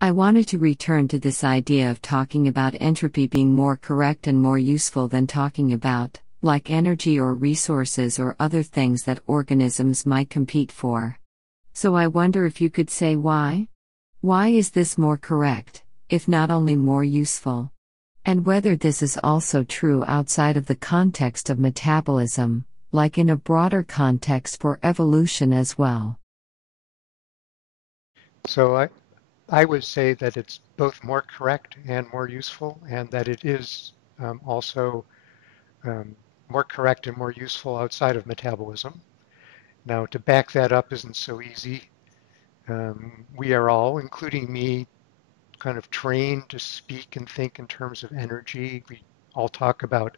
I wanted to return to this idea of talking about entropy being more correct and more useful than talking about, like energy or resources or other things that organisms might compete for. So I wonder if you could say why? Why is this more correct, if not only more useful? And whether this is also true outside of the context of metabolism, like in a broader context for evolution as well. So I would say that it's both more correct and more useful, and that it is also um, more correct and more useful outside of metabolism. Now, to back that up isn't so easy. We are all, including me, kind of trained to speak and think in terms of energy. We all talk about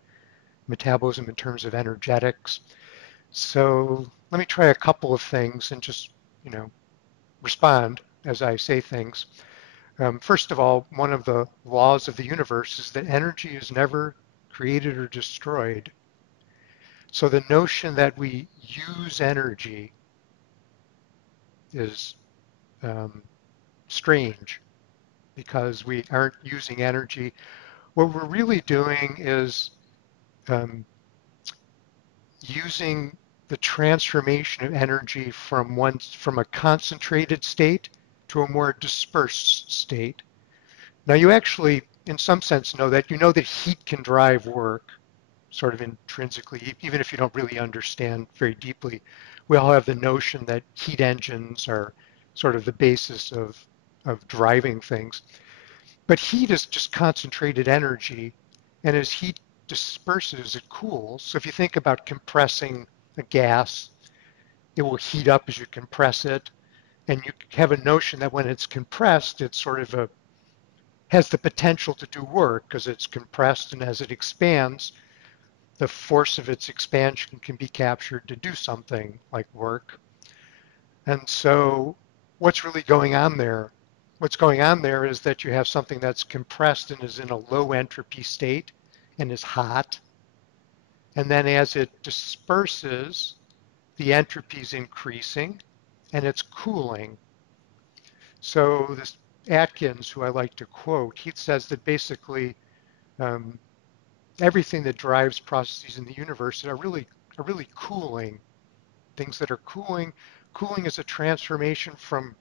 metabolism in terms of energetics. So let me try a couple of things and just, respond as I say things. First of all, one of the laws of the universe is that energy is never created or destroyed. So the notion that we use energy is strange because we aren't using energy. What we're really doing is um, using the transformation of energy from a concentrated state to a more dispersed state. Now you actually, in some sense, know that. You know that heat can drive work, sort of intrinsically, even if you don't really understand very deeply. We all have the notion that heat engines are sort of the basis of driving things. But heat is just concentrated energy, and as heat disperses, it cools. So if you think about compressing a gas, it will heat up as you compress it, and you have a notion that when it's compressed, it's sort of has the potential to do work because it's compressed, and as it expands, the force of its expansion can be captured to do something like work. And so what's really going on there? What's going on there is that you have something that's compressed and is in a low entropy state and is hot. And then as it disperses, the entropy is increasing and it's cooling. So this Atkins, who I like to quote, he says that basically um, everything that drives processes in the universe are really cooling. Things that are cooling. Cooling is a transformation from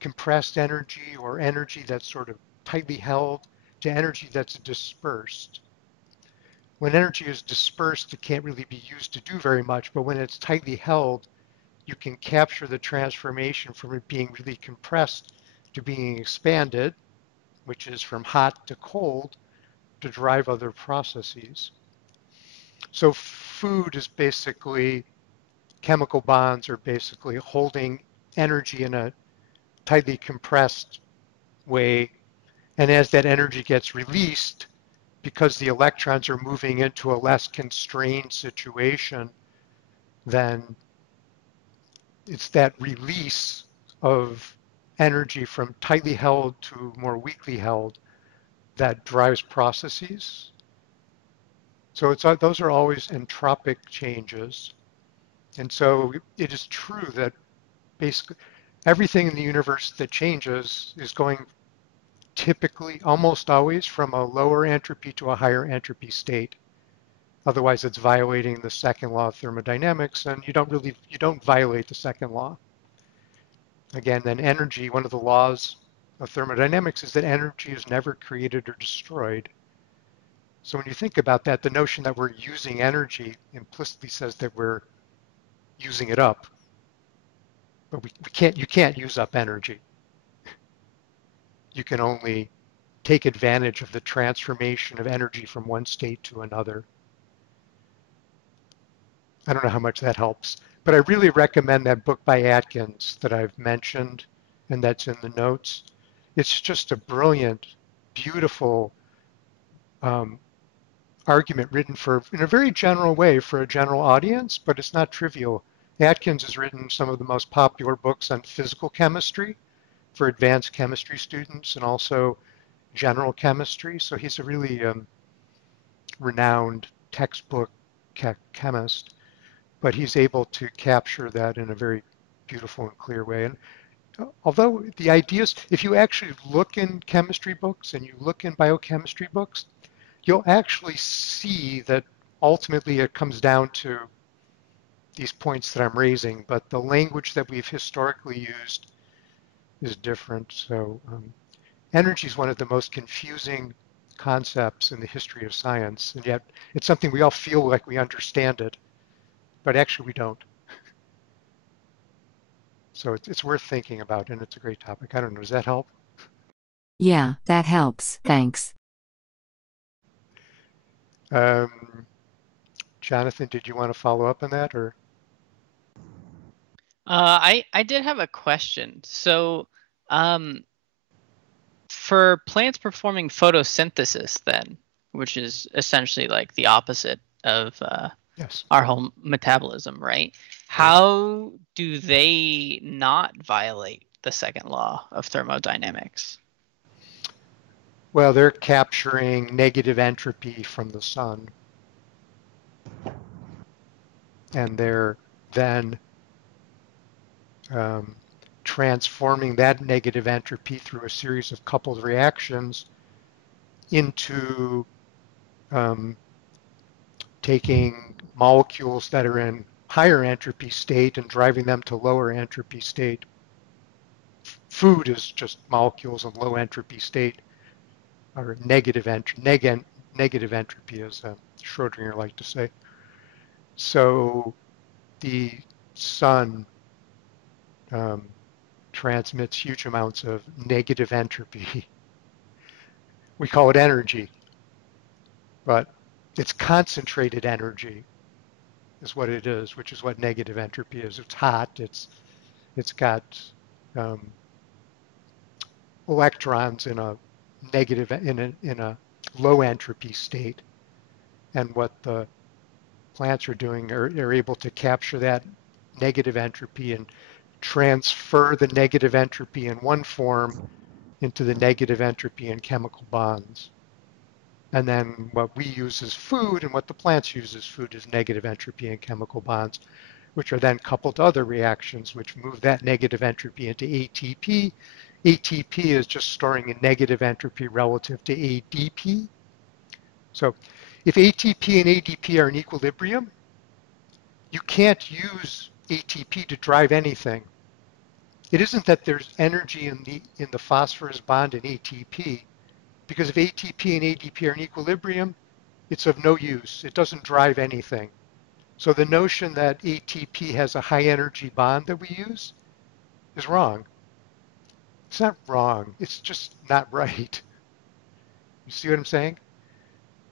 compressed energy or energy that's sort of tightly held to energy that's dispersed. When energy is dispersed, it can't really be used to do very much, but when it's tightly held, you can capture the transformation from it being really compressed to being expanded, which is from hot to cold, to drive other processes. So food is basically, chemical bonds are basically holding energy in a tightly compressed way. And as that energy gets released, because the electrons are moving into a less constrained situation, then it's that release of energy from tightly held to more weakly held that drives processes. So those are always entropic changes. And so it is true that basically everything in the universe that changes is going typically, almost always, from a lower entropy to a higher entropy state. Otherwise, it's violating the second law of thermodynamics, and you don't violate the second law. Again, then energy, one of the laws of thermodynamics is that energy is never created or destroyed. So when you think about that, the notion that we're using energy implicitly says that we're using it up. But you can't use up energy. You can only take advantage of the transformation of energy from one state to another. I don't know how much that helps, but I really recommend that book by Atkins that I've mentioned and that's in the notes. It's just a brilliant, beautiful um, argument written in a very general way for a general audience, but it's not trivial. Atkins has written some of the most popular books on physical chemistry for advanced chemistry students and also general chemistry. So he's a really renowned textbook chemist, but he's able to capture that in a very beautiful and clear way. And although the ideas, if you actually look in chemistry books and you look in biochemistry books, you'll actually see that ultimately it comes down to these points that I'm raising, but the language that we've historically used is different. So energy is one of the most confusing concepts in the history of science, and yet it's something we all feel like we understand it, but actually we don't. So it's worth thinking about, and it's a great topic. I don't know, does that help? Yeah, that helps. Thanks. Um, Jonathan, did you want to follow up on that, or? I did have a question. So, for plants performing photosynthesis, then, which is essentially like the opposite of Yes. our whole metabolism, right? Right. How do they not violate the second law of thermodynamics? Well, they're capturing negative entropy from the sun, and they're then transforming that negative entropy through a series of coupled reactions into taking molecules that are in higher entropy state and driving them to lower entropy state. Food is just molecules in low entropy state, or negative entropy, as Schrodinger liked to say. So the sun transmits huge amounts of negative entropy. We call it energy, but it's concentrated energy is what it is, which is what negative entropy is. It's hot. It's got electrons in a negative in a low entropy state, and what the plants are doing are able to capture that negative entropy and transfer the negative entropy in one form into the negative entropy in chemical bonds. And then what we use as food and what the plants use as food is negative entropy in chemical bonds, which are then coupled to other reactions which move that negative entropy into ATP. ATP is just storing a negative entropy relative to ADP. So if ATP and ADP are in equilibrium, you can't use ATP to drive anything. It isn't that there's energy in the phosphorus bond in ATP, because if ATP and ADP are in equilibrium, it's of no use. It doesn't drive anything. So the notion that ATP has a high energy bond that we use is wrong. It's not wrong. It's just not right. You see what I'm saying?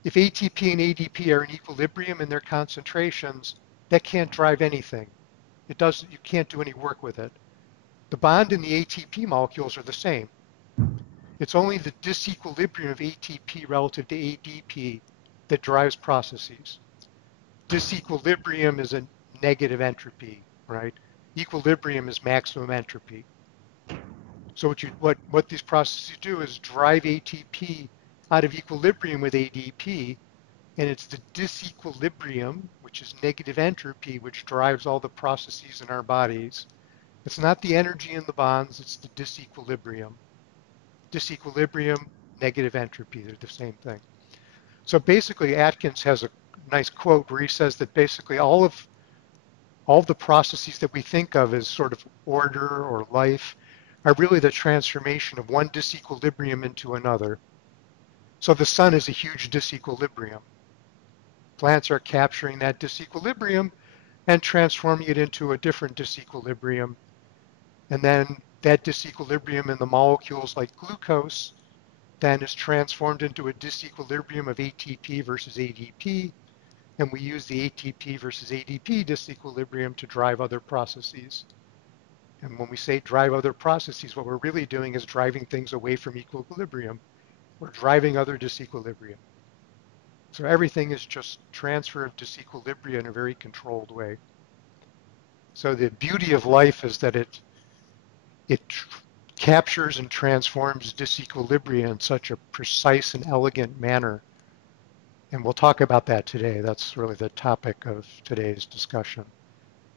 If ATP and ADP are in equilibrium in their concentrations, that can't drive anything. It doesn't. You can't do any work with it. The bond in the ATP molecules are the same. It's only the disequilibrium of ATP relative to ADP that drives processes. Disequilibrium is a negative entropy, right? Equilibrium is maximum entropy. So what these processes do is drive ATP out of equilibrium with ADP, and it's the disequilibrium, which is negative entropy, which drives all the processes in our bodies. It's not the energy in the bonds, it's the disequilibrium. Disequilibrium, negative entropy, they're the same thing. So basically Atkins has a nice quote where he says that basically all the processes that we think of as sort of order or life are really the transformation of one disequilibrium into another. So the sun is a huge disequilibrium. Plants are capturing that disequilibrium and transforming it into a different disequilibrium. And then that disequilibrium in the molecules like glucose then is transformed into a disequilibrium of ATP versus ADP. And we use the ATP versus ADP disequilibrium to drive other processes. And when we say drive other processes, what we're really doing is driving things away from equilibrium. We're driving other disequilibrium. So everything is just transfer of disequilibria in a very controlled way. So the beauty of life is that it captures and transforms disequilibria in such a precise and elegant manner. And we'll talk about that today. That's really the topic of today's discussion,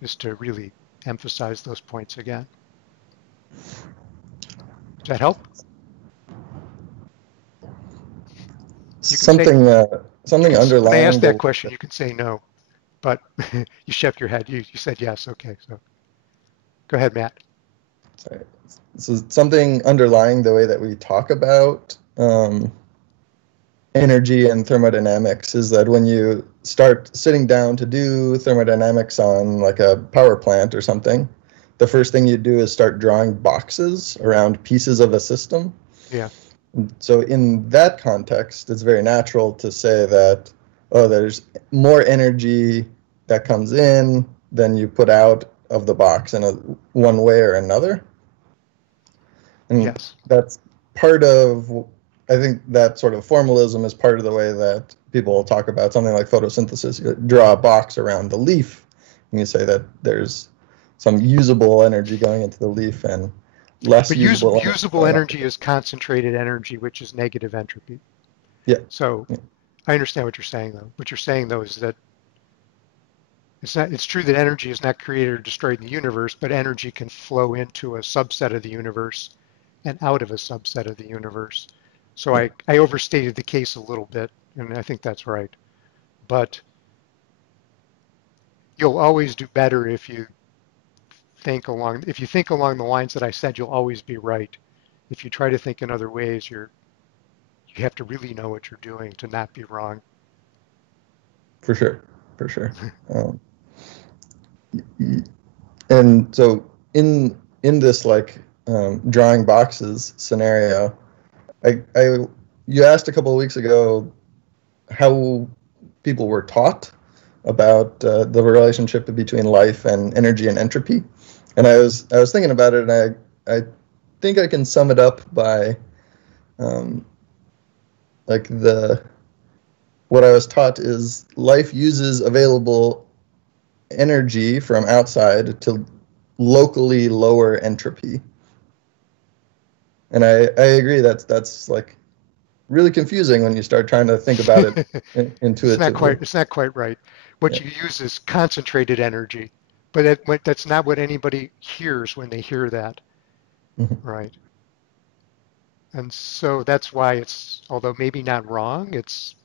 is to really emphasize those points again. Does that help? You can say, Something when I underlying ask that the question, you can say no, but you shook your head. You said yes. Okay, so go ahead, Matt. sorry. So something underlying the way that we talk about energy and thermodynamics is that when you start sitting down to do thermodynamics on like a power plant or something, the first thing you do is start drawing boxes around pieces of a system. Yeah. So in that context, it's very natural to say that, oh, there's more energy that comes in than you put out of the box in one way or another. And Yes. that's part of, I think that sort of formalism is part of the way that people will talk about something like photosynthesis. You draw a box around the leaf, and you say that there's some usable energy going into the leaf and less But usable usable energy. energy is concentrated energy, which is negative entropy. Yeah. So Yeah. I understand what you're saying, though. What you're saying, though, is that it's true that energy is not created or destroyed in the universe, but energy can flow into a subset of the universe and out of a subset of the universe. So Yeah. I overstated the case a little bit, and I think that's right. But you'll always do better if you think along the lines that I said, you'll always be right. If you try to think in other ways, you have to really know what you're doing to not be wrong. For sure. For sure. And so in this like drawing boxes scenario, I you asked a couple of weeks ago how people were taught about the relationship between life and energy and entropy, and I was thinking about it, and I think I can sum it up by um, like the what I was taught is life uses available energy from outside to locally lower entropy. And I agree that's like really confusing when you start trying to think about it intuitively. It's not quite right. What Yeah. you use is concentrated energy, but that's not what anybody hears when they hear that, Mhm. right? And so that's why it's, although maybe not wrong, it's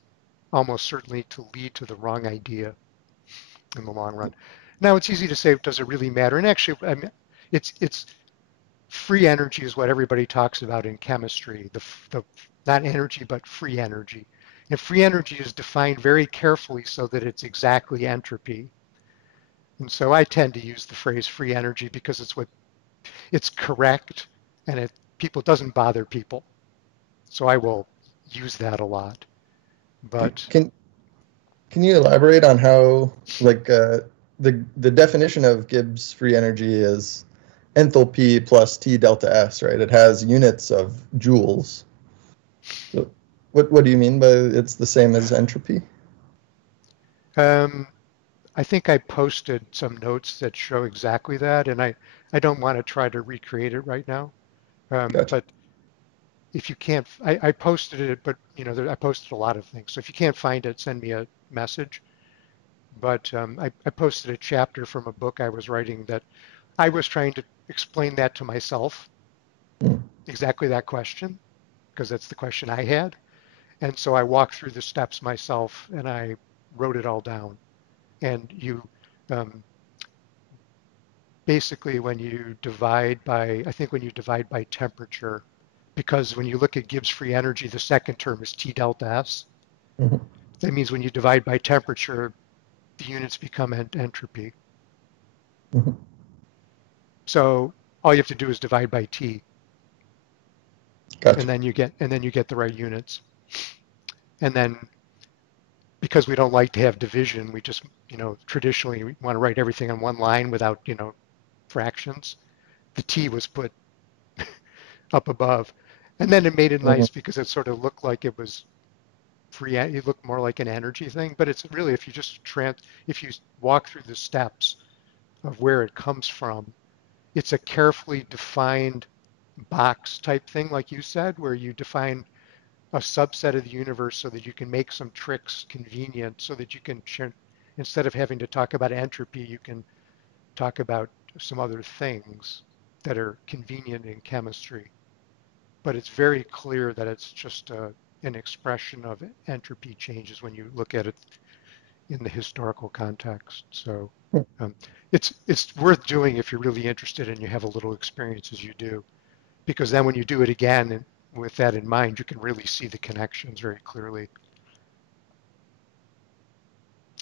almost certainly to lead to the wrong idea in the long run. Now it's easy to say, does it really matter? And actually, I mean, it's free energy is what everybody talks about in chemistry. The not energy, but free energy. And free energy is defined very carefully so that it's exactly entropy. And so I tend to use the phrase free energy because it's correct, and it doesn't bother people. So I will use that a lot. But Can can you elaborate on how like the definition of Gibbs free energy is enthalpy plus T delta S, right? It has units of joules. So what do you mean by it's the same as entropy? um, I think I posted some notes that show exactly that, and I don't want to try to recreate it right now. Gotcha. But if you can't, I posted it, but I posted a lot of things. So if you can't find it, send me a message. But I posted a chapter from a book I was writing that I was trying to explain that to myself, Mm. exactly that question, because that's the question I had. And so I walked through the steps myself and I wrote it all down. And um, basically I think when you divide by temperature, because when you look at Gibbs free energy, the second term is T delta S. Mhm. That means when you divide by temperature, the units become entropy. Mhm. So all you have to do is divide by T, Gotcha. and then you get the right units. And then because we don't like to have division, we just traditionally we want to write everything on one line without fractions. The T was put up above, and then it made it Mhm. nice because it sort of looked like it was free. It looked more like an energy thing, but it's really if you walk through the steps of where it comes from, it's a carefully defined box type thing, like you said, where you define a subset of the universe so that you can make some tricks convenient so that you can, instead of having to talk about entropy, you can talk about some other things. that are convenient in chemistry. But it's very clear that it's just an expression of entropy changes when you look at it in the historical context. So it's worth doing if you're really interested and you have a little experience as you do, because then when you do it again and with that in mind, you can really see the connections very clearly.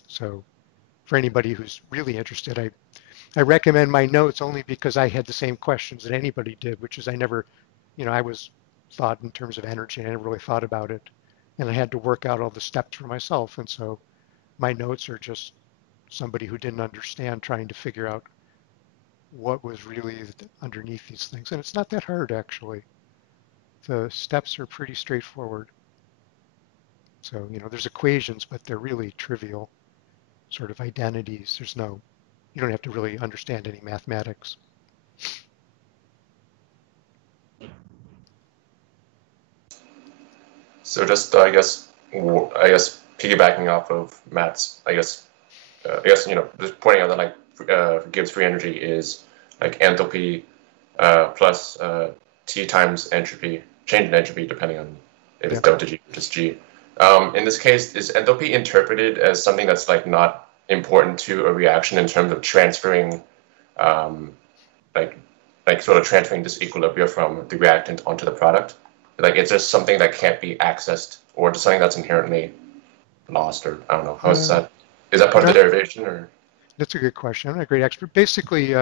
So for anybody who's really interested, I recommend my notes only because I had the same questions that anybody did, which is I never, I was thought in terms of energy and I never really thought about it. And I had to work out all the steps for myself. And so my notes are just somebody who didn't understand trying to figure out what was really underneath these things. And it's not that hard, actually. The steps are pretty straightforward. So, there's equations, but they're really trivial sort of identities. You don't have to really understand any mathematics. So just, I guess piggybacking off of Matt's, just pointing out that Gibbs free energy is like enthalpy plus T times entropy, change in entropy, depending on if it's delta G or just G. In this case, is enthalpy interpreted as something that's like not important to a reaction in terms of transferring, sort of transferring this equilibrium from the reactant onto the product? Like, it's just something that can't be accessed, or just something that's inherently lost, or I don't know. How is that? Is that part of the derivation, or? That's a good question. I'm not a great expert. Basically,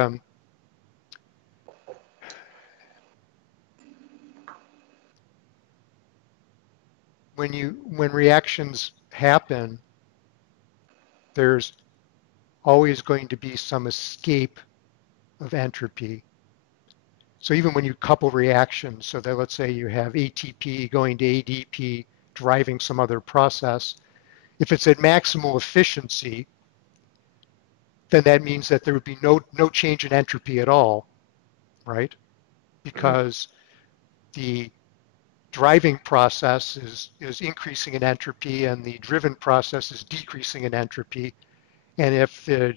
when reactions happen, there's always going to be some escape of entropy. So even when you couple reactions, so that let's say you have ATP going to ADP driving some other process, if it's at maximal efficiency, then that means that there would be no change in entropy at all, right? Because the driving process is increasing in entropy and the driven process is decreasing in entropy. And if the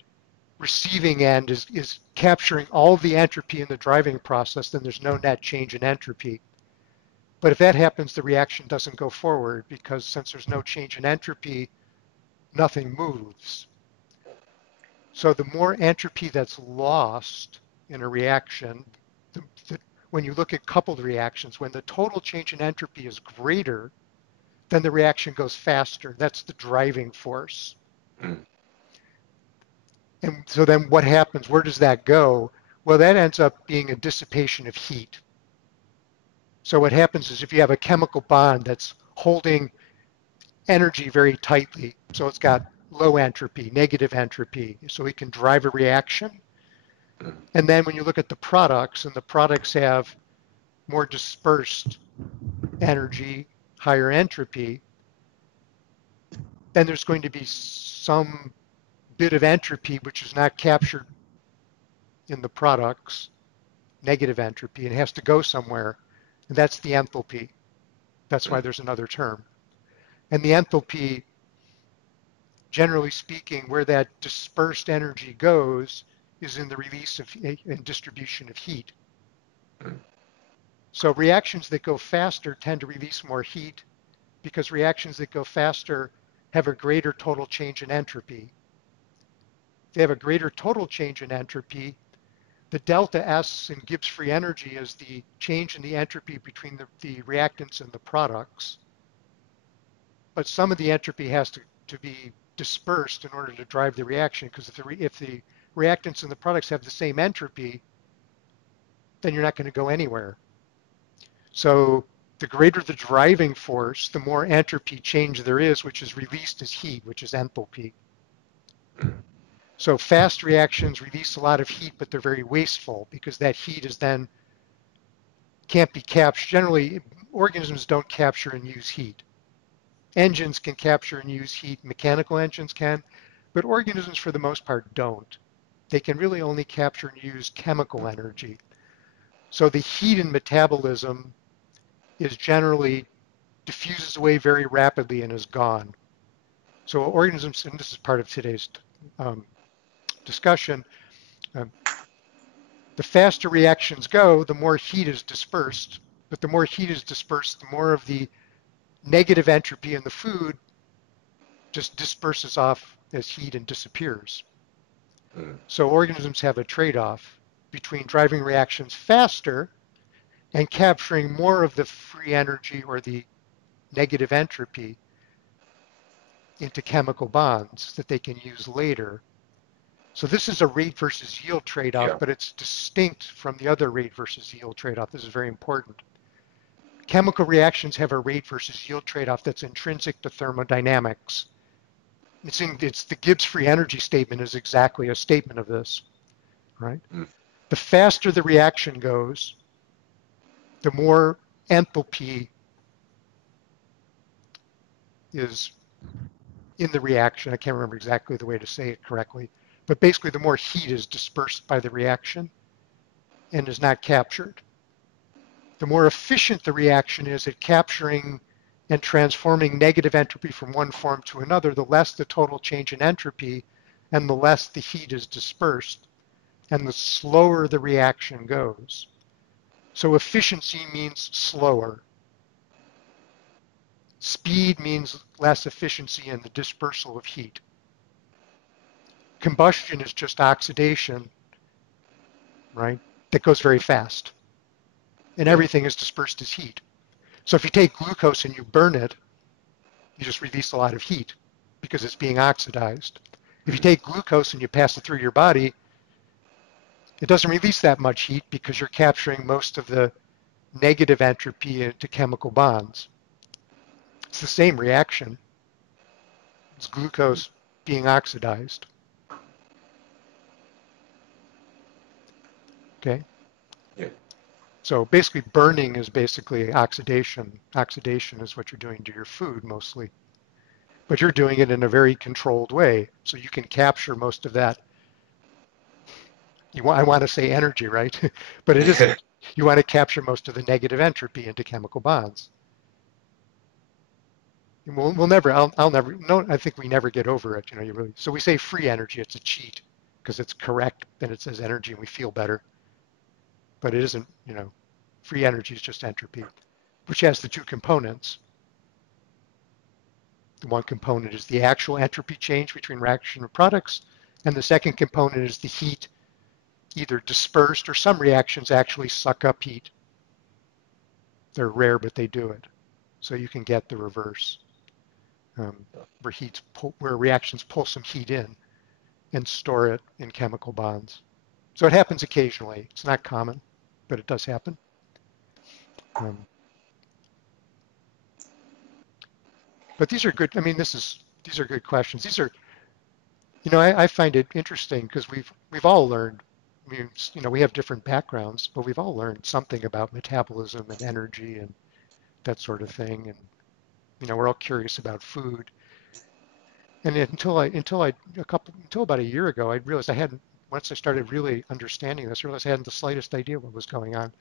receiving end is capturing all the entropy in the driving process, then there's no net change in entropy. But if that happens, the reaction doesn't go forward, because since there's no change in entropy, nothing moves. So the more entropy that's lost in a reaction, when you look at coupled reactions, when the total change in entropy is greater, then the reaction goes faster. That's the driving force. And so then what happens? Where does that go? Well, that ends up being a dissipation of heat. So what happens is if you have a chemical bond that's holding energy very tightly, so it's got low entropy, negative entropy, so it can drive a reaction. And then when you look at the products, and the products have more dispersed energy, higher entropy, then there's going to be some bit of entropy which is not captured in the products, negative entropy, and it has to go somewhere, and that's the enthalpy. That's why there's another term. And the enthalpy, generally speaking, where that dispersed energy goes is in the release of and distribution of heat. So reactions that go faster tend to release more heat, because reactions that go faster have a greater total change in entropy. They have a greater total change in entropy. The delta S in Gibbs free energy is the change in the entropy between the reactants and the products. But some of the entropy has to be dispersed in order to drive the reaction, because if the reactants and the products have the same entropy, then you're not going to go anywhere. So the greater the driving force, the more entropy change there is, which is released as heat, which is enthalpy. So fast reactions release a lot of heat, but they're very wasteful, because that heat is then can't be captured. Generally, organisms don't capture and use heat. Engines can capture and use heat, mechanical engines can, but organisms for the most part don't. They can really only capture and use chemical energy. So the heat in metabolism is generally diffuses away very rapidly and is gone. So organisms, and this is part of today's discussion, The faster reactions go, the more heat is dispersed. But the more heat is dispersed, the more of the negative entropy in the food just disperses off as heat and disappears. So organisms have a trade-off between driving reactions faster and capturing more of the free energy or the negative entropy into chemical bonds that they can use later. So this is a rate versus yield trade-off, Yeah. but it's distinct from the other rate versus yield trade-off. This is very important. Chemical reactions have a rate versus yield trade-off that's intrinsic to thermodynamics. It's the Gibbs free energy statement is exactly a statement of this, right? The faster the reaction goes, the more enthalpy is in the reaction. I can't remember exactly the way to say it correctly, but basically the more heat is dispersed by the reaction and is not captured. The more efficient the reaction is at capturing and transforming negative entropy from one form to another, the less the total change in entropy and the less the heat is dispersed and the slower the reaction goes. So efficiency means slower. Speed means less efficiency in the dispersal of heat. Combustion is just oxidation, right? That goes very fast. And everything is dispersed as heat. So if you take glucose and you burn it, you just release a lot of heat because it's being oxidized. If you take glucose and you pass it through your body, it doesn't release that much heat because you're capturing most of the negative entropy into chemical bonds. It's the same reaction. It's glucose being oxidized. Okay? Yeah. So basically burning is basically oxidation. Oxidation is what you're doing to your food mostly. But you're doing it in a very controlled way. So you can capture most of that. I want to say energy, right? But it isn't. You want to capture most of the negative entropy into chemical bonds. And we'll never, I'll never, no, I think we never get over it, you really, so we say free energy, it's a cheat because it's correct, then it says energy and we feel better. But it isn't, free energy is just entropy, which has the two components. The one component is the actual entropy change between reaction of products, and the second component is the heat either dispersed or some reactions actually suck up heat. They're rare, but they do it. So you can get the reverse. Where reactions pull some heat in and store it in chemical bonds. So it happens occasionally. It's not common, but it does happen. But these are good. I mean, these are good questions. These are, I find it interesting because we've all learned. I mean, we have different backgrounds, but we've all learned something about metabolism and energy and that sort of thing. And we're all curious about food. And until about a year ago, I realized once I started really understanding this, I realized I hadn't the slightest idea what was going on.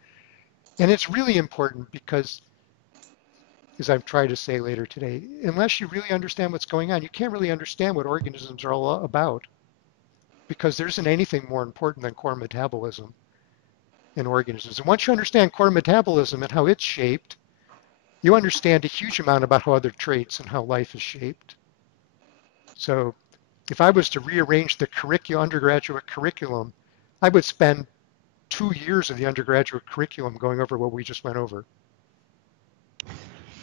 And it's really important because, as I've tried to say later today, unless you really understand what's going on, you can't really understand what organisms are all about, because there isn't anything more important than core metabolism in organisms. And once you understand core metabolism and how it's shaped, you understand a huge amount about how other traits and how life is shaped. So if I was to rearrange the undergraduate curriculum, I would spend 2 years of the undergraduate curriculum going over what we just went over.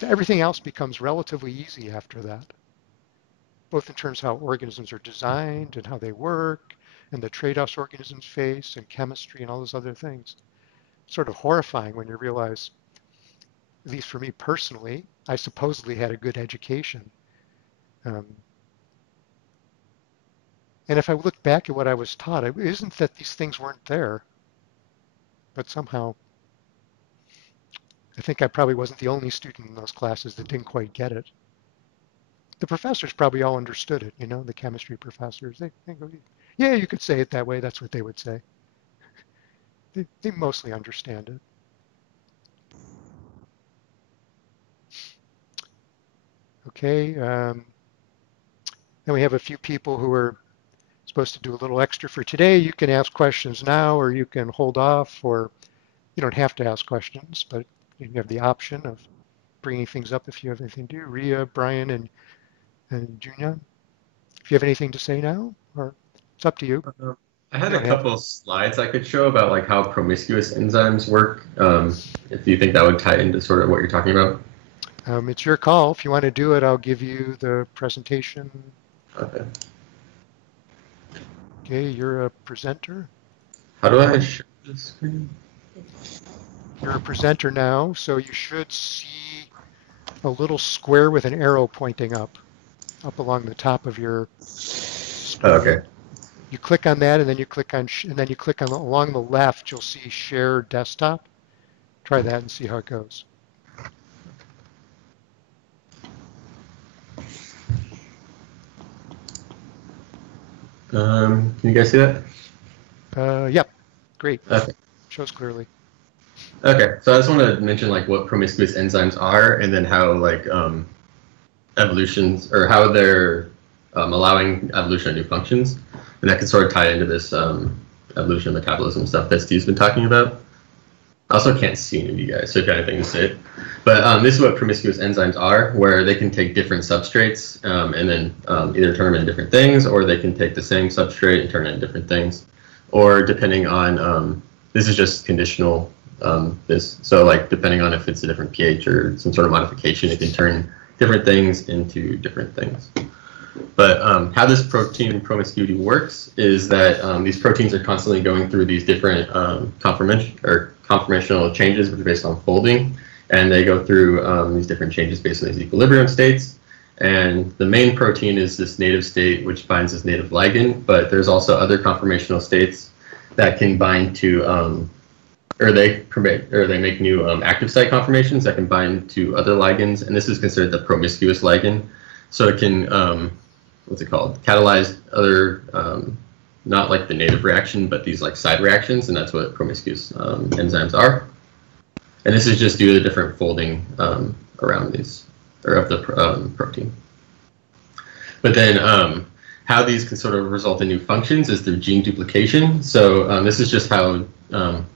Everything else becomes relatively easy after that, both in terms of how organisms are designed and how they work and the trade-offs organisms face and chemistry and all those other things. It's sort of horrifying when you realize, at least for me personally, I supposedly had a good education. And if I look back at what I was taught, it isn't that these things weren't there, but somehow I think I probably wasn't the only student in those classes that didn't quite get it. The professors probably all understood it, the chemistry professors. They go, yeah, you could say it that way. That's what they would say. They mostly understand it. Okay. Then we have a few people who are supposed to do a little extra for today. You can ask questions now, or you can hold off, or you don't have to ask questions, but you have the option of bringing things up if you have anything to do. Ria, Brian, and Junya, if you have anything to say now, or it's up to you. I had a couple slides I could show about like how promiscuous enzymes work, if you think that would tie into sort of what you're talking about. It's your call. If you want to do it, I'll give you the presentation. Okay. Okay, you're a presenter. How do I share the screen? You're a presenter now, so you should see a little square with an arrow pointing up along the top of your screen. Oh, okay. You click on that, and then you click on, along the left, you'll see Share Desktop. Try that and see how it goes. Can you guys see that? Yep, great. Okay. Shows clearly. Okay, so I just want to mention like what promiscuous enzymes are, and then how like evolutions, or how they're allowing evolution of new functions, and that can sort of tie into this evolution of metabolism stuff that Steve's been talking about. I also can't see any of you guys, so if you have anything to say. But this is what promiscuous enzymes are, where they can take different substrates and then either turn them into different things, or they can take the same substrate and turn it into different things. Or depending on, this is just conditional, so like depending on if it's a different pH or some sort of modification, it can turn different things into different things. But how this protein promiscuity works is that these proteins are constantly going through these different conformational changes, which are based on folding, and they go through these different changes based on these equilibrium states. And the main protein is this native state, which binds this native ligand, but there's also other conformational states that can bind to, or they make new active site conformations that can bind to other ligands, and this is considered the promiscuous ligand. So it can, what's it called, catalyze other, not like the native reaction, but these like side reactions, and that's what promiscuous enzymes are. And this is just due to the different folding around these, or of the protein. But then how these can sort of result in new functions is through gene duplication. So this is just how,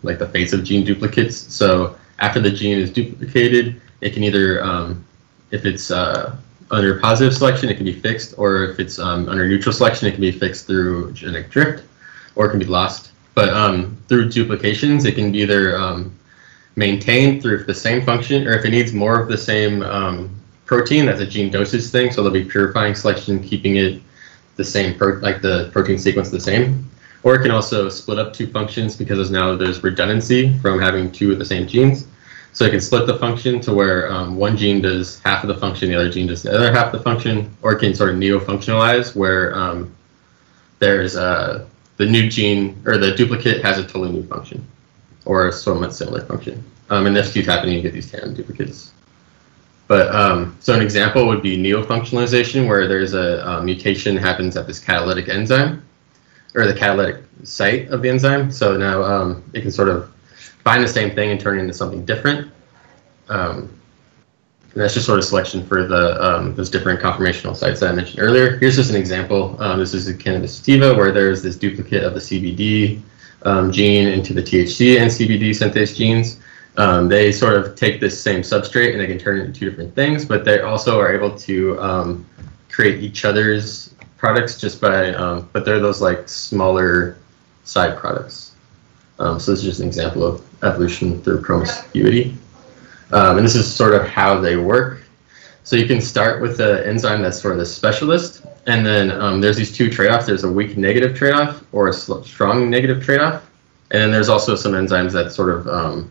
like the fates of gene duplicates. So after the gene is duplicated, it can either, if it's under positive selection, it can be fixed, or if it's under neutral selection, it can be fixed through genetic drift, or it can be lost. But through duplications, it can be either maintained through the same function, or if it needs more of the same protein, that's a gene dosage thing, so they'll be purifying selection, keeping it the same, like the protein sequence the same. Or it can also split up two functions because now there's redundancy from having two of the same genes. So it can split the function to where one gene does half of the function, the other gene does the other half of the function, or it can sort of neo-functionalize where there's the new gene, or the duplicate has a totally new function, or a somewhat similar function. And this keeps happening, you get these tandem duplicates. But so an example would be neo-functionalization, where there's a mutation happens at this catalytic enzyme, or the catalytic site of the enzyme. So now it can sort of bind the same thing and turn it into something different. And that's just sort of selection for the those different conformational sites that I mentioned earlier. Here's just an example. This is a cannabis sativa, where there's this duplicate of the CBD gene into the THC and CBD synthase genes. They sort of take this same substrate and they can turn it into two different things, but they also are able to create each other's products just by, but they're those like smaller side products. So this is just an example of evolution through promiscuity. And this is sort of how they work. So you can start with an enzyme that's sort of the specialist, and then there's these two trade-offs. There's a weak negative trade-off or a strong negative trade-off. And then there's also some enzymes that sort of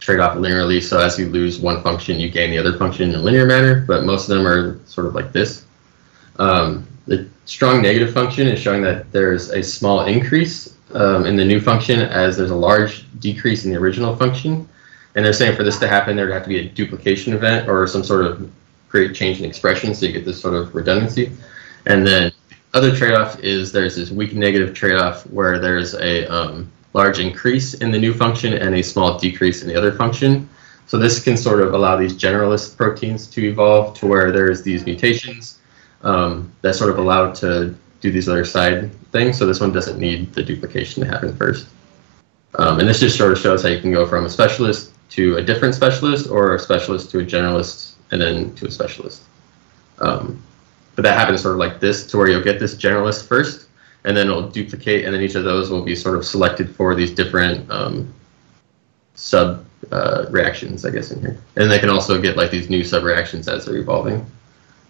trade off linearly. So as you lose one function, you gain the other function in a linear manner, but most of them are sort of like this. The strong negative function is showing that there's a small increase in the new function as there's a large decrease in the original function. And they're saying for this to happen, there would have to be a duplication event or some sort of great change in expression, so you get this sort of redundancy. And then other trade-off is there's this weak negative trade-off where there's a large increase in the new function and a small decrease in the other function. So this can sort of allow these generalist proteins to evolve to where there's these mutations that sort of allow to do these other side things. So this one doesn't need the duplication to happen first. And this just sort of shows how you can go from a specialist to a different specialist, or a specialist to a generalist, and then to a specialist. But that happens sort of like this, to where you'll get this generalist first, and then it'll duplicate, and then each of those will be sort of selected for these different sub reactions, I guess, in here. And they can also get like these new sub reactions as they're evolving.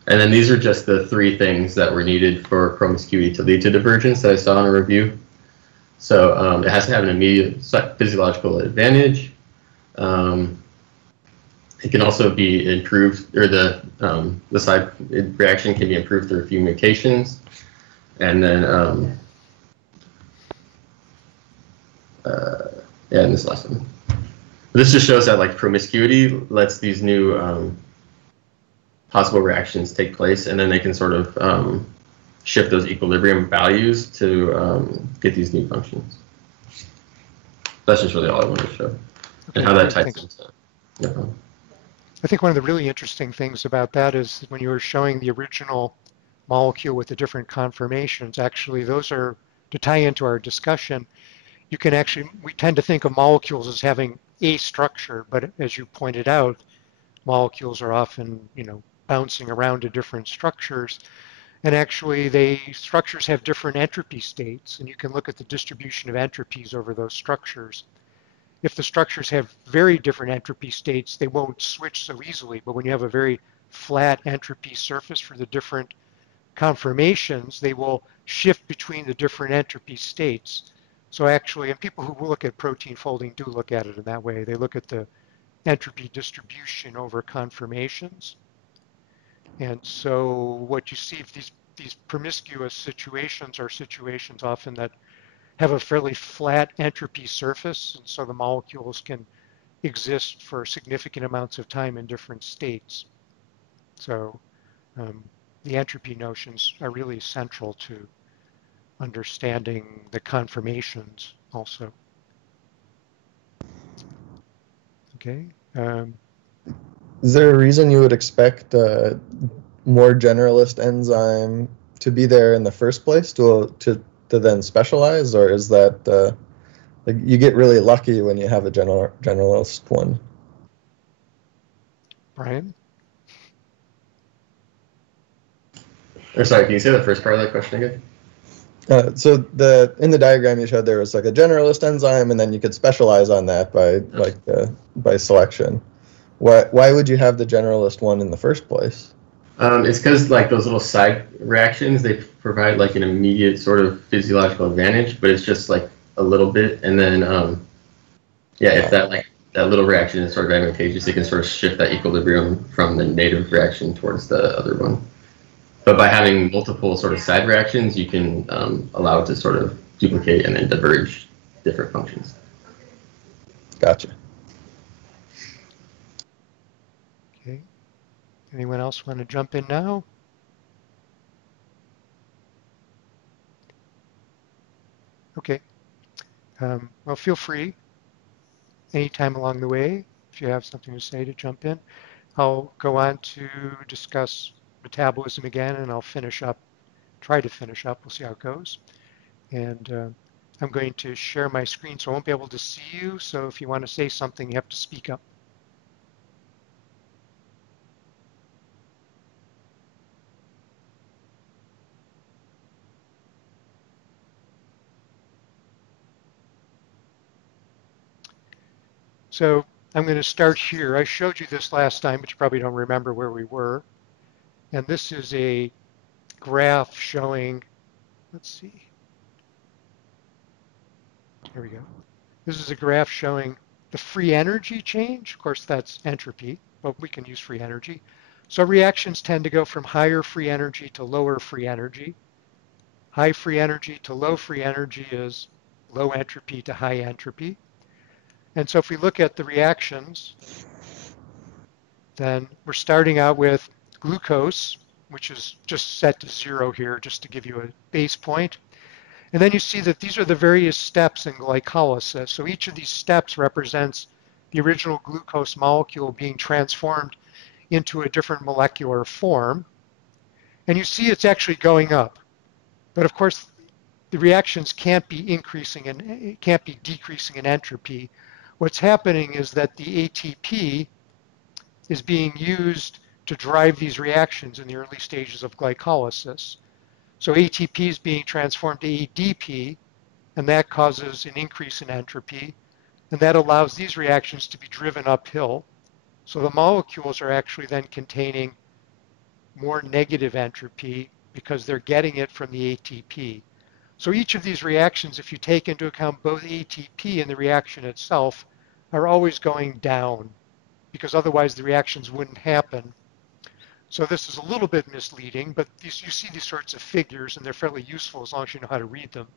And then these are just the 3 things that were needed for promiscuity to lead to divergence that I saw in a review. So it has to have an immediate physiological advantage. It can also be improved, or the side reaction can be improved through a few mutations. And then, yeah, and this last one. This just shows that like promiscuity lets these new possible reactions take place, and then they can sort of shift those equilibrium values to get these new functions. That's just really all I wanted to show, okay, and how that ties into. Yeah. I think one of the really interesting things about that is when you were showing the original molecule with the different conformations, actually those are, to tie into our discussion, you can actually, we tend to think of molecules as having a structure, but as you pointed out, molecules are often, you know, bouncing around to different structures. And actually, structures have different entropy states, and you can look at the distribution of entropies over those structures. If the structures have very different entropy states, they won't switch so easily. But when you have a very flat entropy surface for the different conformations, they will shift between the different entropy states. So actually, and people who look at protein folding do look at it in that way. They look at the entropy distribution over conformations. And so what you see, if these promiscuous situations are situations often that have a fairly flat entropy surface, and so the molecules can exist for significant amounts of time in different states. So the entropy notions are really central to understanding the conformations also. Okay. Is there a reason you would expect more generalist enzyme to be there in the first place to then specialize, or is that like you get really lucky when you have a generalist one? Brian? Or sorry, can you say the first part of that question again? So in the diagram you showed, there was like a generalist enzyme, and then you could specialize on that by selection. Why would you have the generalist one in the first place? It's because like those little side reactions, they provide like an immediate sort of physiological advantage, but it's just like a little bit. And then, yeah, if that little reaction is sort of advantageous, it can sort of shift that equilibrium from the native reaction towards the other one. But by having multiple sort of side reactions, you can allow it to sort of duplicate and then diverge different functions. Gotcha. Okay. Anyone else want to jump in now? Okay. Well, feel free anytime along the way if you have something to say to jump in. I'll go on to discuss metabolism again, and I'll try to finish up. We'll see how it goes. And I'm going to share my screen, so I won't be able to see you. So if you want to say something, you have to speak up. So I'm going to start here. I showed you this last time, but you probably don't remember where we were. And this is a graph showing, let's see. Here we go. This is a graph showing the free energy change. Of course, that's entropy, but we can use free energy. So reactions tend to go from higher free energy to lower free energy. High free energy to low free energy is low entropy to high entropy. And so if we look at the reactions, then we're starting out with glucose, which is just set to 0 here, just to give you a base point. And then you see that these are the various steps in glycolysis. So each of these steps represents the original glucose molecule being transformed into a different molecular form. And you see it's actually going up. But of course, the reactions can't be decreasing in entropy. What's happening is that the ATP is being used to drive these reactions in the early stages of glycolysis. So ATP is being transformed to ADP, and that causes an increase in entropy, and that allows these reactions to be driven uphill. So the molecules are actually then containing more negative entropy because they're getting it from the ATP. So each of these reactions, if you take into account both ATP and the reaction itself, are always going down, because otherwise the reactions wouldn't happen. So this is a little bit misleading, but you see these sorts of figures, and they're fairly useful as long as you know how to read them.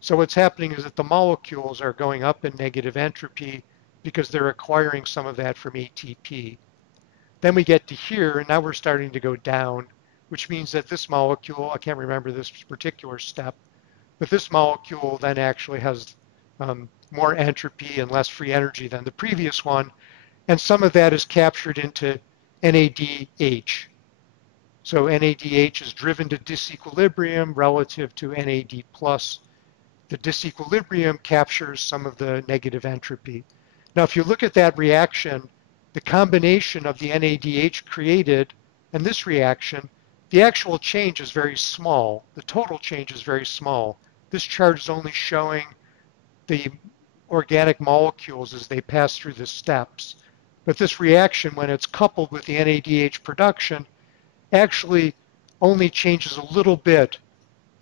So what's happening is that the molecules are going up in negative entropy because they're acquiring some of that from ATP. Then we get to here, and now we're starting to go down, which means that this molecule, I can't remember this particular step, but this molecule then actually has more entropy and less free energy than the previous one, and some of that is captured into NADH. So NADH is driven to disequilibrium relative to NAD+. The disequilibrium captures some of the negative entropy. Now, if you look at that reaction, the combination of the NADH created and this reaction, the actual change is very small. The total change is very small. This chart is only showing the organic molecules as they pass through the steps. But this reaction, when it's coupled with the NADH production, actually only changes a little bit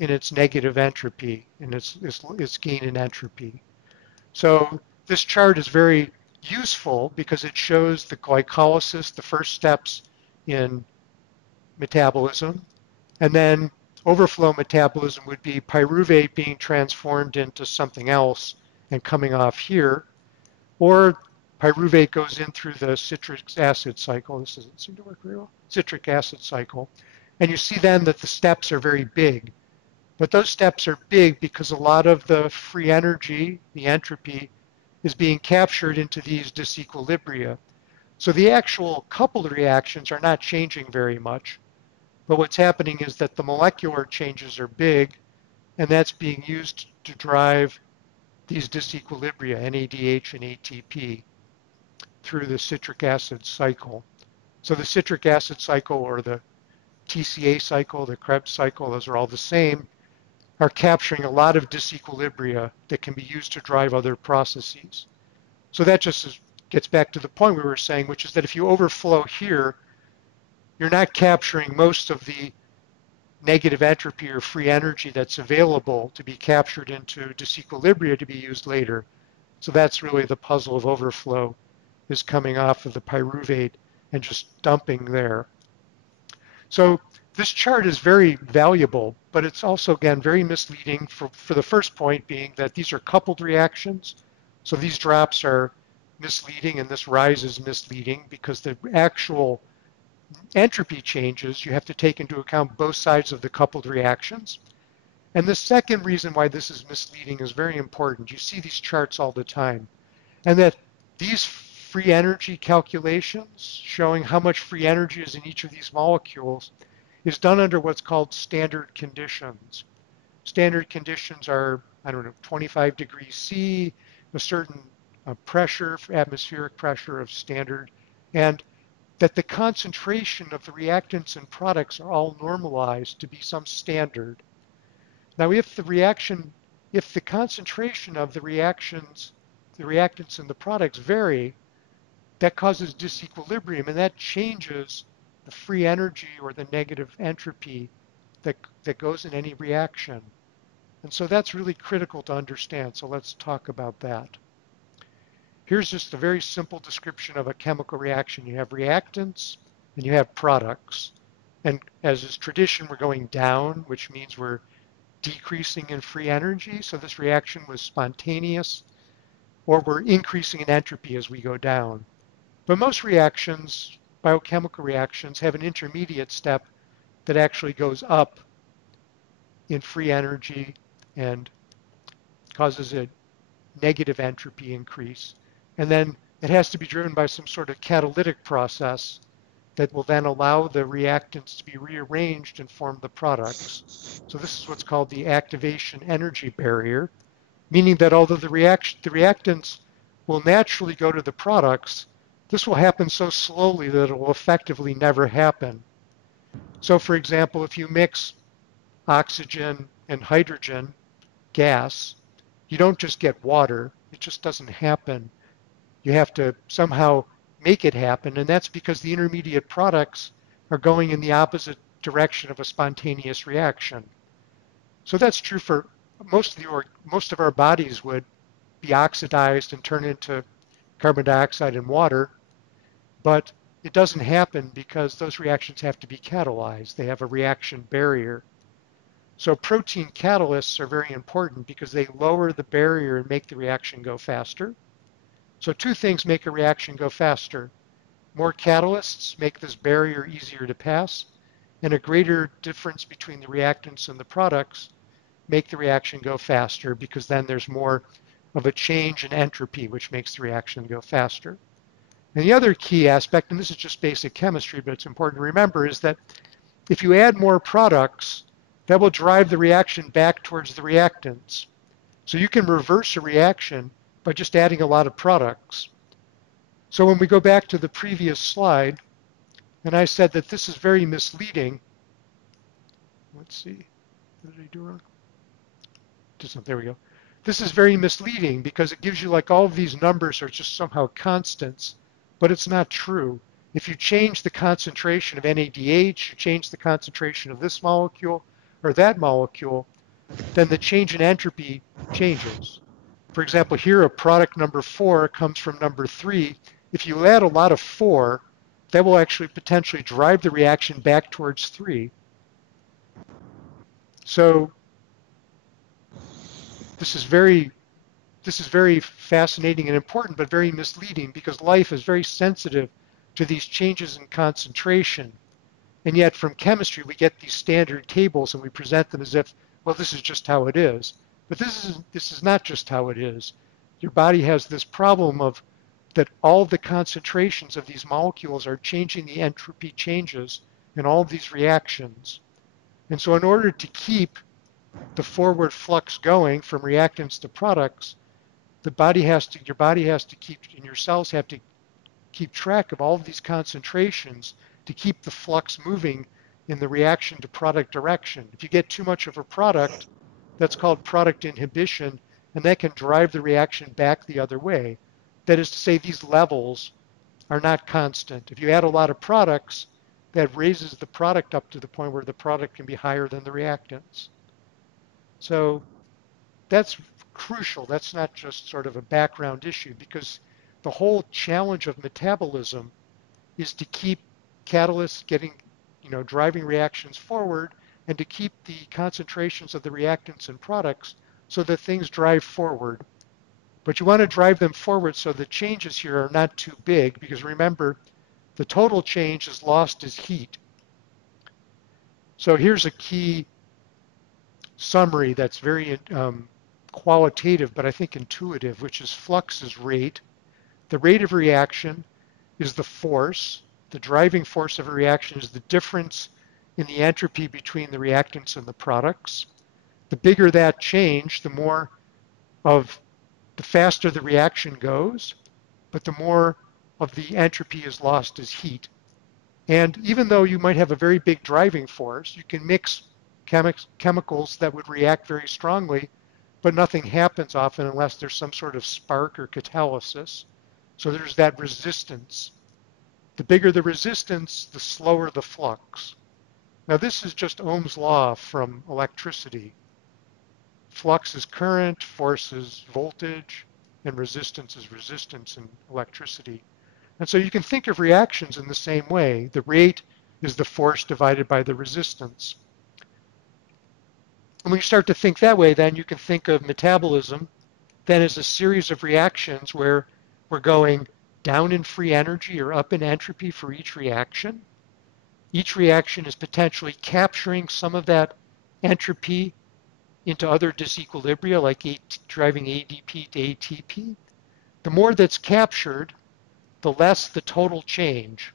in its negative entropy, in its gain in entropy. So this chart is very useful because it shows the glycolysis, the first steps in metabolism, and then overflow metabolism would be pyruvate being transformed into something else and coming off here, or pyruvate goes in through the citric acid cycle. This doesn't seem to work very well. Citric acid cycle. And you see then that the steps are very big. But those steps are big because a lot of the free energy, the entropy, is being captured into these disequilibria. So the actual coupled reactions are not changing very much. But what's happening is that the molecular changes are big, and that's being used to drive these disequilibria, NADH and ATP, through the citric acid cycle. So the citric acid cycle, or the TCA cycle, the Krebs cycle, those are all the same, are capturing a lot of disequilibria that can be used to drive other processes. So that just gets back to the point we were saying, which is that if you overflow here, you're not capturing most of the negative entropy or free energy that's available to be captured into disequilibria to be used later. So that's really the puzzle of overflow, is coming off of the pyruvate and just dumping there. So this chart is very valuable, but it's also, again, very misleading for the first point being that these are coupled reactions. So these drops are misleading and this rise is misleading because the actual entropy changes, you have to take into account both sides of the coupled reactions. And the second reason why this is misleading is very important. You see these charts all the time. And that these free energy calculations showing how much free energy is in each of these molecules is done under what's called standard conditions. Standard conditions are, I don't know, 25 degrees C, a certain pressure, atmospheric pressure of standard, and that the concentration of the reactants and products are all normalized to be some standard. Now, if the concentration of the reactants and the products vary, that causes disequilibrium, and that changes the free energy or the negative entropy that goes in any reaction. And so that's really critical to understand. So let's talk about that. Here's just a very simple description of a chemical reaction. You have reactants and you have products. And as is tradition, we're going down, which means we're decreasing in free energy. So this reaction was spontaneous, or we're increasing in entropy as we go down. But most reactions, biochemical reactions, have an intermediate step that actually goes up in free energy and causes a negative entropy increase. And then it has to be driven by some sort of catalytic process that will then allow the reactants to be rearranged and form the products. So this is what's called the activation energy barrier, meaning that although the reactants will naturally go to the products, this will happen so slowly that it will effectively never happen. So for example, if you mix oxygen and hydrogen gas, you don't just get water. It just doesn't happen. You have to somehow make it happen, and that's because the intermediate products are going in the opposite direction of a spontaneous reaction. So that's true for most of our bodies would be oxidized and turn into carbon dioxide and water, but it doesn't happen because those reactions have to be catalyzed. They have a reaction barrier. So protein catalysts are very important because they lower the barrier and make the reaction go faster. So two things make a reaction go faster. More catalysts make this barrier easier to pass, and a greater difference between the reactants and the products make the reaction go faster because then there's more of a change in entropy, which makes the reaction go faster. And the other key aspect, and this is just basic chemistry, but it's important to remember, is that if you add more products, that will drive the reaction back towards the reactants. So you can reverse a reaction by just adding a lot of products. So when we go back to the previous slide, and I said that this is very misleading. Let's see, what did I do wrong? There we go. This is very misleading because it gives you like all of these numbers are just somehow constants, but it's not true. If you change the concentration of NADH, you change the concentration of this molecule or that molecule, then the change in entropy changes. For example, here a product number 4 comes from number 3. If you add a lot of 4, that will actually potentially drive the reaction back towards 3. So this is very fascinating and important, but very misleading because life is very sensitive to these changes in concentration. And yet from chemistry, we get these standard tables and we present them as if, well, this is just how it is. But this is not just how it is. Your body has this problem of that all the concentrations of these molecules are changing the entropy changes in all of these reactions. And so in order to keep the forward flux going from reactants to products, your body has to keep, and your cells have to keep track of all of these concentrations to keep the flux moving in the reaction to product direction. If you get too much of a product, that's called product inhibition, and that can drive the reaction back the other way. That is to say, these levels are not constant. If you add a lot of products, that raises the product up to the point where the product can be higher than the reactants. So that's crucial. That's not just sort of a background issue because the whole challenge of metabolism is to keep catalysts driving reactions forward and to keep the concentrations of the reactants and products so that things drive forward. But you want to drive them forward so the changes here are not too big because remember, the total change is lost as heat. So here's a key summary that's very qualitative, but I think intuitive, which is flux is rate. The rate of reaction is the force. The driving force of a reaction is the difference in the entropy between the reactants and the products. The bigger that change, the faster the reaction goes, but the more of the entropy is lost as heat. And even though you might have a very big driving force, you can mix chemicals that would react very strongly, but nothing happens often unless there's some sort of spark or catalysis. So there's that resistance. The bigger the resistance, the slower the flux. Now this is just Ohm's law from electricity. Flux is current, force is voltage, and resistance is resistance in electricity. And so you can think of reactions in the same way. The rate is the force divided by the resistance. And when you start to think that way, then you can think of metabolism then as a series of reactions where we're going down in free energy or up in entropy for each reaction. Each reaction is potentially capturing some of that entropy into other disequilibria, like driving ADP to ATP. The more that's captured, the less the total change.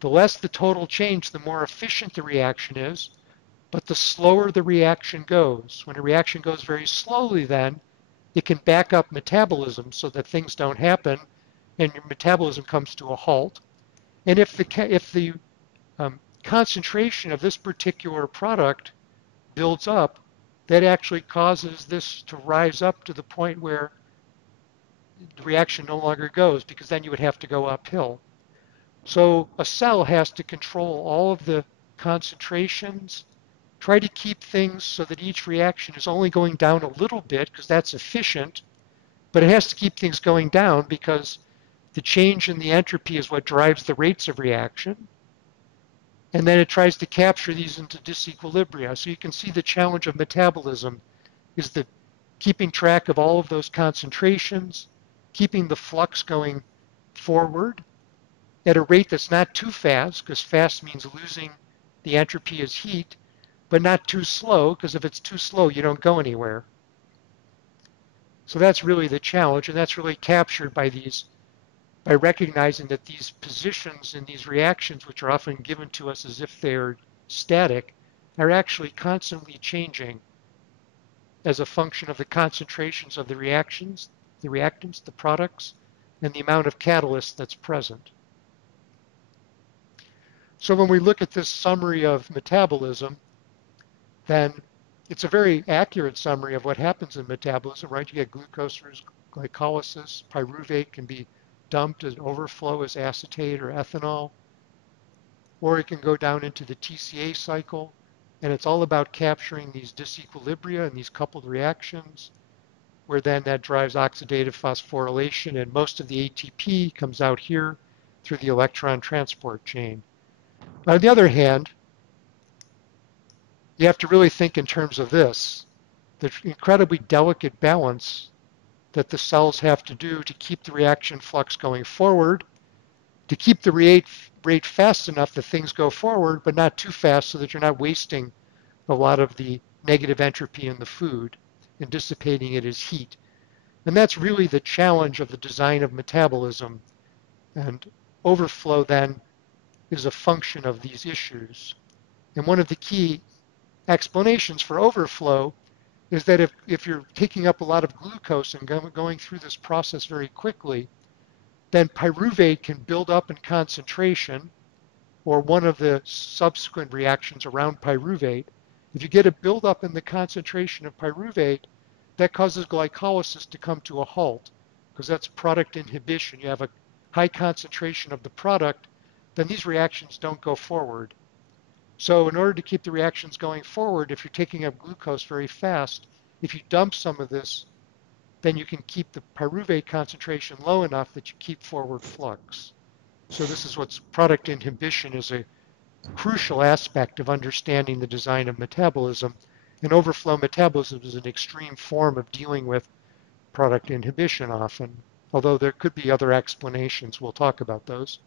The less the total change, the more efficient the reaction is, but the slower the reaction goes. When a reaction goes very slowly, then it can back up metabolism so that things don't happen and your metabolism comes to a halt. And if the concentration of this particular product builds up, that actually causes this to rise up to the point where the reaction no longer goes, because then you would have to go uphill. So a cell has to control all of the concentrations, try to keep things so that each reaction is only going down a little bit, because that's efficient, but it has to keep things going down because the change in the entropy is what drives the rates of reaction. And then it tries to capture these into disequilibria. So you can see the challenge of metabolism is the keeping track of all of those concentrations, keeping the flux going forward at a rate that's not too fast, because fast means losing the entropy as heat, but not too slow, because if it's too slow, you don't go anywhere. So that's really the challenge, and that's really captured by recognizing that these positions in these reactions, which are often given to us as if they're static, are actually constantly changing as a function of the concentrations of the reactions, the reactants, the products, and the amount of catalyst that's present. So when we look at this summary of metabolism, then it's a very accurate summary of what happens in metabolism, right? You get glucose through glycolysis, pyruvate can be dumped as overflow as acetate or ethanol, or it can go down into the TCA cycle, and it's all about capturing these disequilibria and these coupled reactions, where then that drives oxidative phosphorylation, and most of the ATP comes out here through the electron transport chain. On the other hand, you have to really think in terms of this, the incredibly delicate balance that the cells have to do to keep the reaction flux going forward, to keep the rate fast enough that things go forward, but not too fast so that you're not wasting a lot of the negative entropy in the food and dissipating it as heat. And that's really the challenge of the design of metabolism. And overflow then is a function of these issues. And one of the key explanations for overflow is that if you're taking up a lot of glucose and going through this process very quickly, then pyruvate can build up in concentration, or one of the subsequent reactions around pyruvate. If you get a buildup in the concentration of pyruvate, that causes glycolysis to come to a halt, because that's product inhibition. You have a high concentration of the product, then these reactions don't go forward. So in order to keep the reactions going forward, if you're taking up glucose very fast, if you dump some of this, then you can keep the pyruvate concentration low enough that you keep forward flux. So this is what's product inhibition is a crucial aspect of understanding the design of metabolism. And overflow metabolism is an extreme form of dealing with product inhibition often, although there could be other explanations. We'll talk about those.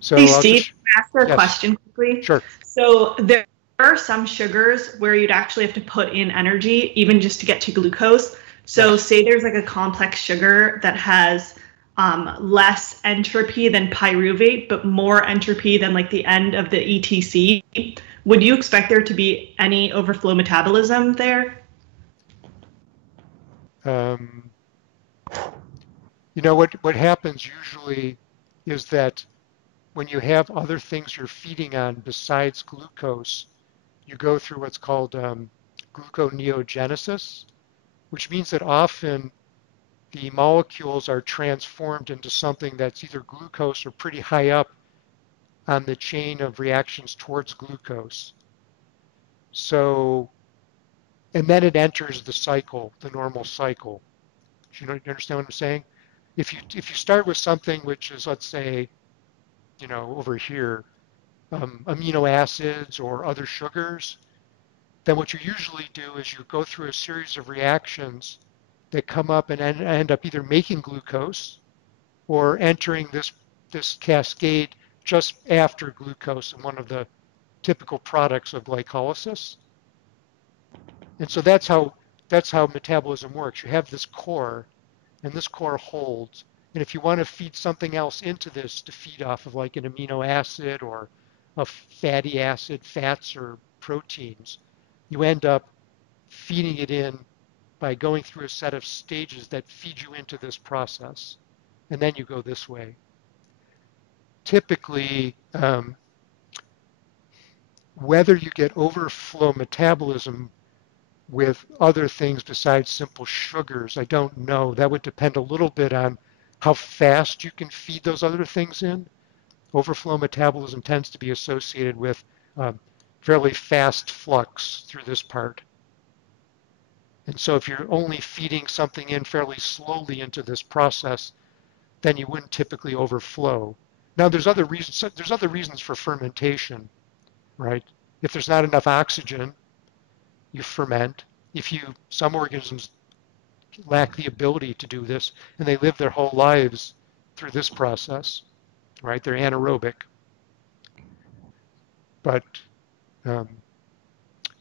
So hey, Steve, can I ask a yes. question quickly? Sure. So there are some sugars where you'd actually have to put in energy, even just to get to glucose. So Yes. say there's like a complex sugar that has less entropy than pyruvate, but more entropy than like the end of the ETC. Would you expect there to be any overflow metabolism there? You know, what happens usually is that when you have other things you're feeding on besides glucose, you go through what's called gluconeogenesis, which means that often the molecules are transformed into something that's either glucose or pretty high up on the chain of reactions towards glucose. So, and then it enters the cycle, the normal cycle. You understand what I'm saying? If you start with something which is, let's say, you know, over here, amino acids or other sugars, then what you usually do is you go through a series of reactions that come up and end up either making glucose or entering this cascade just after glucose in one of the typical products of glycolysis. And so that's how metabolism works. You have this core, and this core holds. And if you want to feed something else into this to feed off of like an amino acid or a fatty acid, fats or proteins, you end up feeding it in by going through a set of stages that feed you into this process. And then you go this way. Typically, whether you get overflow metabolism with other things besides simple sugars, I don't know. That would depend a little bit on how fast you can feed those other things in. Overflow metabolism tends to be associated with fairly fast flux through this part. And so if you're only feeding something in fairly slowly into this process, then you wouldn't typically overflow. Now there's other reasons for fermentation, right? If there's not enough oxygen, you ferment. Some organisms lack the ability to do this, and they live their whole lives through this process, right? They're anaerobic. But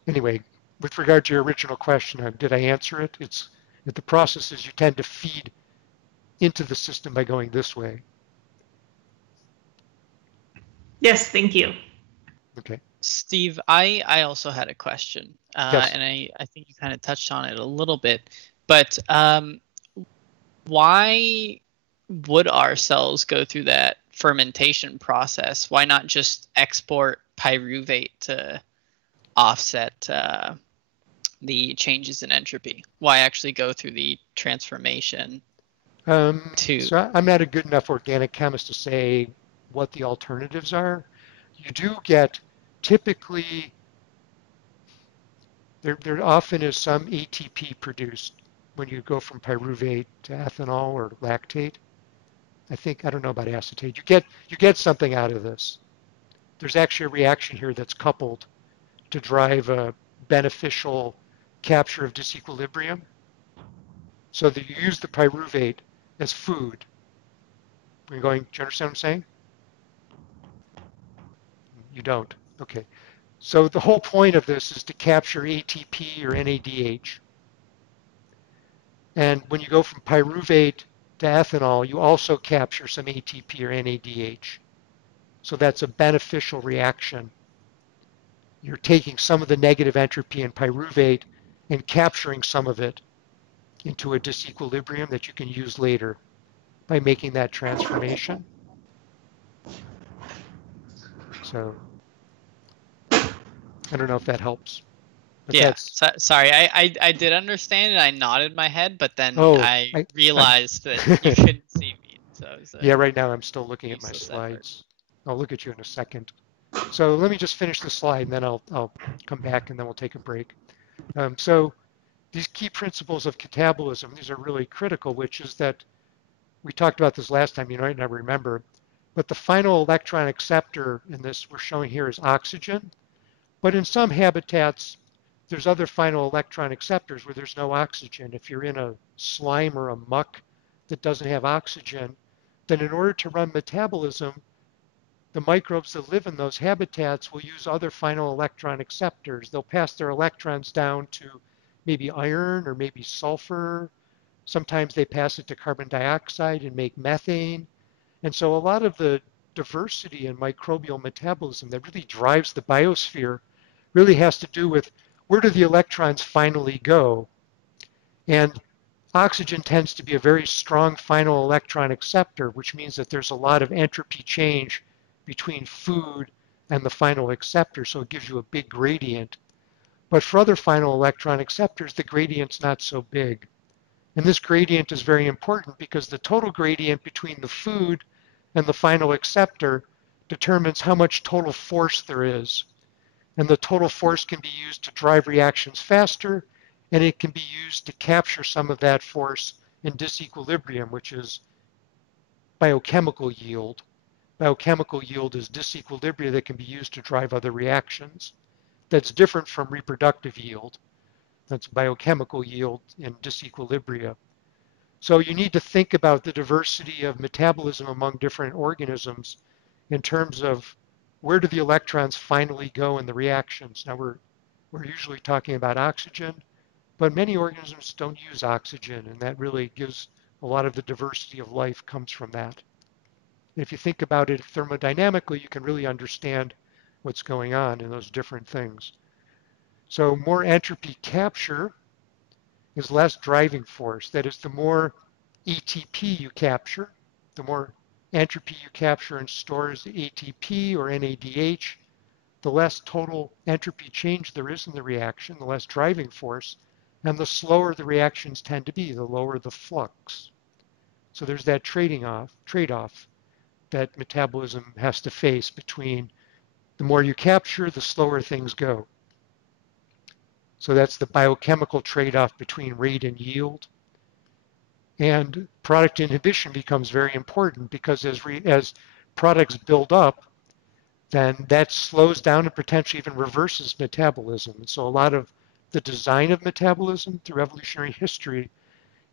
anyway, with regard to your original question, did I answer it? It's that the processes you tend to feed into the system by going this way. Yes, thank you. Okay. Steve, I also had a question, Yes. and I think you kind of touched on it a little bit, but why would our cells go through that fermentation process? Why not just export pyruvate to offset the changes in entropy? Why actually go through the transformation So I'm not a good enough organic chemist to say what the alternatives are. You do get typically, there often is some ATP produced when you go from pyruvate to ethanol or lactate. I don't know about acetate. You get something out of this. There's actually a reaction here that's coupled to drive a beneficial capture of disequilibrium, so that you use the pyruvate as food. Do you understand what I'm saying? You don't. Okay. So the whole point of this is to capture ATP or NADH. And when you go from pyruvate to ethanol, you also capture some ATP or NADH. So that's a beneficial reaction. You're taking some of the negative entropy in pyruvate and capturing some of it into a disequilibrium that you can use later by making that transformation. So I don't know if that helps. But yeah, sorry, I did understand it. I nodded my head, but then I realized that you couldn't see me. So yeah, right now I'm still looking at my slides. I'll look at you in a second. So let me just finish the slide, and then I'll come back, and then we'll take a break. So these key principles of catabolism, these are really critical, which is that we talked about this last time, you might not remember, but the final electron acceptor in this we're showing here is oxygen. But in some habitats, there's other final electron acceptors where there's no oxygen. If you're in a slime or a muck that doesn't have oxygen, then in order to run metabolism, the microbes that live in those habitats will use other final electron acceptors. They'll pass their electrons down to maybe iron or maybe sulfur. Sometimes they pass it to carbon dioxide and make methane. And so a lot of the diversity in microbial metabolism that really drives the biosphere really has to do with where do the electrons finally go? And oxygen tends to be a very strong final electron acceptor, which means that there's a lot of entropy change between food and the final acceptor, so it gives you a big gradient. But for other final electron acceptors, the gradient's not so big. And this gradient is very important because the total gradient between the food and the final acceptor determines how much total force there is. And the total force can be used to drive reactions faster, and it can be used to capture some of that force in disequilibrium, which is biochemical yield. Biochemical yield is disequilibria that can be used to drive other reactions. That's different from reproductive yield. That's biochemical yield in disequilibria. So you need to think about the diversity of metabolism among different organisms in terms of where do the electrons finally go in the reactions. Now we're usually talking about oxygen, but many organisms don't use oxygen, and that really gives A lot of the diversity of life comes from that. If you think about it thermodynamically, you can really understand what's going on in those different things. So more entropy capture is less driving force. That is, the more ETP you capture, the more entropy you capture and store as ATP or NADH, the less total entropy change there is in the reaction, the less driving force, and the slower the reactions tend to be, the lower the flux. So there's that trade-off that metabolism has to face between the more you capture, the slower things go. So that's the biochemical trade-off between rate and yield. And product inhibition becomes very important because as products build up, then that slows down and potentially even reverses metabolism. And so a lot of the design of metabolism through evolutionary history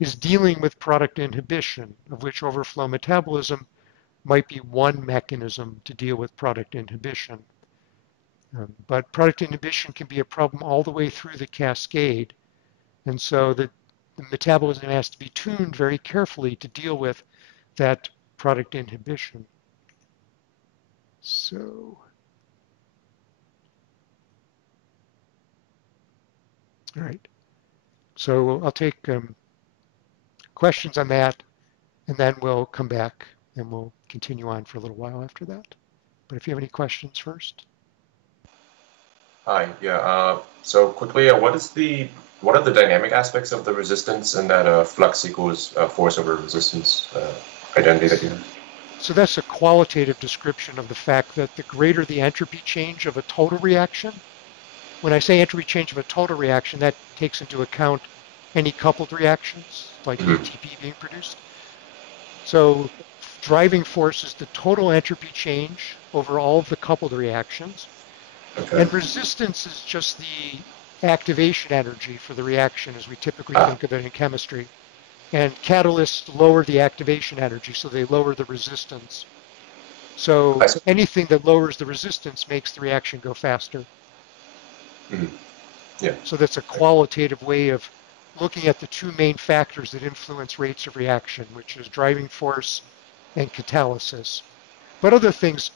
is dealing with product inhibition, of which overflow metabolism might be one mechanism to deal with product inhibition. But product inhibition can be a problem all the way through the cascade. And so the metabolism has to be tuned very carefully to deal with that product inhibition. So, all right. So I'll take questions on that, and then we'll come back and we'll continue on for a little while after that. But if you have any questions first. Hi, yeah. So quickly, what are the dynamic aspects of the resistance and that flux equals force over resistance identity that you have? So that's a qualitative description of the fact that the greater the entropy change of a total reaction, when I say entropy change of a total reaction, that takes into account any coupled reactions, like ATP being produced. So driving force is the total entropy change over all of the coupled reactions. Okay. And resistance is just the activation energy for the reaction as we typically think of it in chemistry. And catalysts lower the activation energy, so they lower the resistance. So anything that lowers the resistance makes the reaction go faster. Yeah. So that's a qualitative way of looking at the two main factors that influence rates of reaction, which is driving force and catalysis. But other things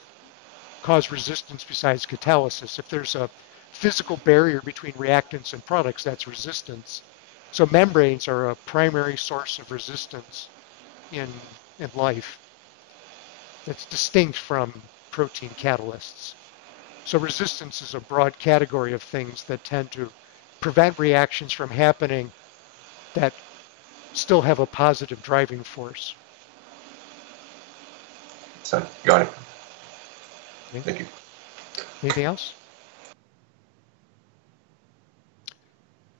cause resistance besides catalysis. If there's a physical barrier between reactants and products, that's resistance. So membranes are a primary source of resistance in life that's distinct from protein catalysts. So resistance is a broad category of things that tend to prevent reactions from happening that still have a positive driving force. So, got it. Okay. Thank you. Anything else?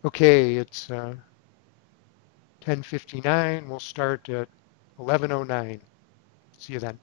Okay, it's 10:59. We'll start at 11:09. See you then.